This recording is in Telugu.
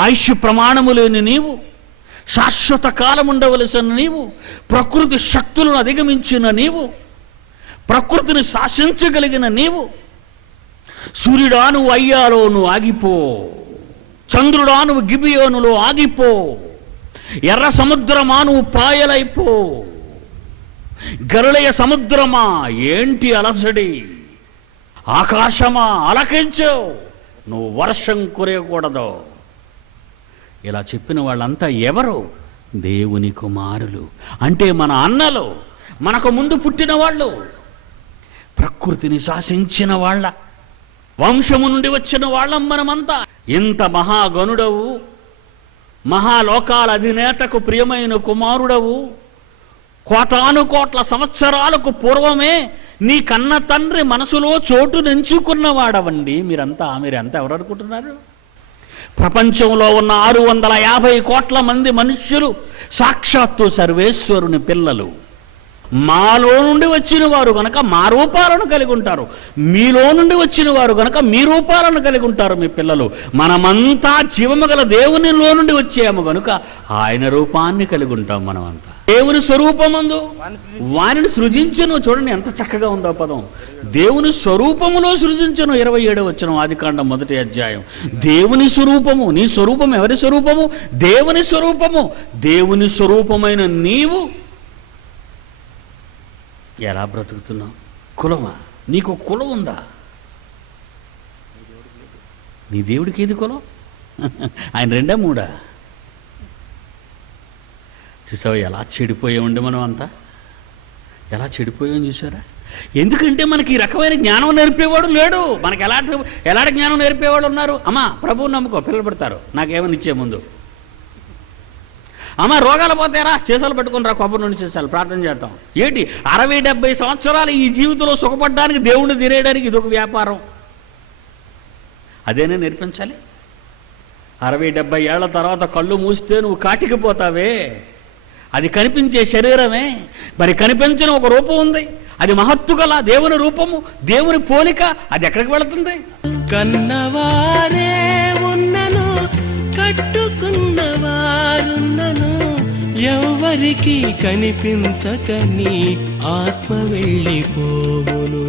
ఆయుష్ ప్రమాణము లేని నీవు, శాశ్వత కాలం ఉండవలసిన నీవు, ప్రకృతి శక్తులను అధిగమించిన నీవు, ప్రకృతిని శాసించగలిగిన నీవు, సూర్యుడా నువ్వు అయ్యాలో నువ్వు ఆగిపో, చంద్రుడా నువ్వు గిబియోనులో ఆగిపో, ఎర్ర సముద్రమా నువ్వు పాయలైపో, గరులయ సముద్రమా ఏంటి అలసడి, ఆకాశమా అలకించు, నువ్వు వర్షం కురియకూడదు. ఇలా చెప్పిన వాళ్ళంతా ఎవరు? దేవుని కుమారులు, అంటే మన అన్నలు, మనకు ముందు పుట్టిన వాళ్ళు, ప్రకృతిని శాసించిన వాళ్ళ వంశము నుండి వచ్చిన వాళ్ళం మనమంతా. ఇంత మహాగణుడవు, మహాలోకాల అధినేతకు ప్రియమైన కుమారుడవు, కోటాను కోట్ల సంవత్సరాలకు పూర్వమే నీ కన్న తండ్రి మనసులో చోటు నెంచుకున్నవాడవండి మీరంతా ఎవరు అనుకుంటున్నారు? ప్రపంచంలో ఉన్న 650 కోట్ల మంది మనుష్యులు సాక్షాత్తు సర్వేశ్వరుని పిల్లలు. మాలో నుండి వచ్చిన వారు గనక మా రూపాలను కలిగి ఉంటారు, మీలో నుండి వచ్చిన వారు గనక మీ రూపాలను కలిగి ఉంటారు మీ పిల్లలు. మనమంతా జీవము గల దేవునిలో నుండి వచ్చాము గనుక ఆయన రూపాన్ని కలిగి ఉంటాం మనమంతా. దేవుని స్వరూపమందు వారిని సృజించను. చూడండి ఎంత చక్కగా ఉందో పదం, దేవుని స్వరూపములో సృజించను. 27వ వచనం ఆదికాండం 1వ అధ్యాయం. దేవుని స్వరూపము. నీ స్వరూపం ఎవరి స్వరూపము? దేవుని స్వరూపము. దేవుని స్వరూపమైన నీవు ఎలా బ్రతుకుతున్నావు? కులమా? నీకు కులం ఉందా? నీ దేవుడికి ఏది కులం? ఆయన 2 3 చూసావా ఎలా చెడిపోయామండి మనం అంతా, ఎలా చెడిపోయాం చూసారా? ఎందుకంటే మనకి ఈ రకమైన జ్ఞానం నేర్పేవాడు లేడు. మనకి ఎలాంటి జ్ఞానం నేర్పేవాడు ఉన్నారు? అమ్మా ప్రభువు నమ్ముకో, పిల్లలు పడతారు, నాకేమని ఇచ్చే ముందు. అమ్మ రోగాలు పోతారా, చేసాలు పెట్టుకుని రా, కొబ్బరి నుండి చేసాలు ప్రార్థన చేద్దాం. ఏంటి 60-70 సంవత్సరాలు ఈ జీవితంలో సుఖపడడానికి, దేవుణ్ణి తినేయడానికి ఇదొక వ్యాపారం. అదేనే నేర్పించాలి? 60-70 ఏళ్ల తర్వాత కళ్ళు మూస్తే నువ్వు కాటికి పోతావే, అది కనిపించే శరీరమే. మరి కనిపించిన ఒక రూపం ఉంది, అది మహత్తు గల దేవుని రూపము, దేవుని పోలిక. అది ఎక్కడికి వెళుతుంది? కన్నవారే ఉన్నను, కట్టుకున్నవారున్నను, ఎవ్వరికి కనిపించకని ఆత్మ వెళ్ళిపోవును.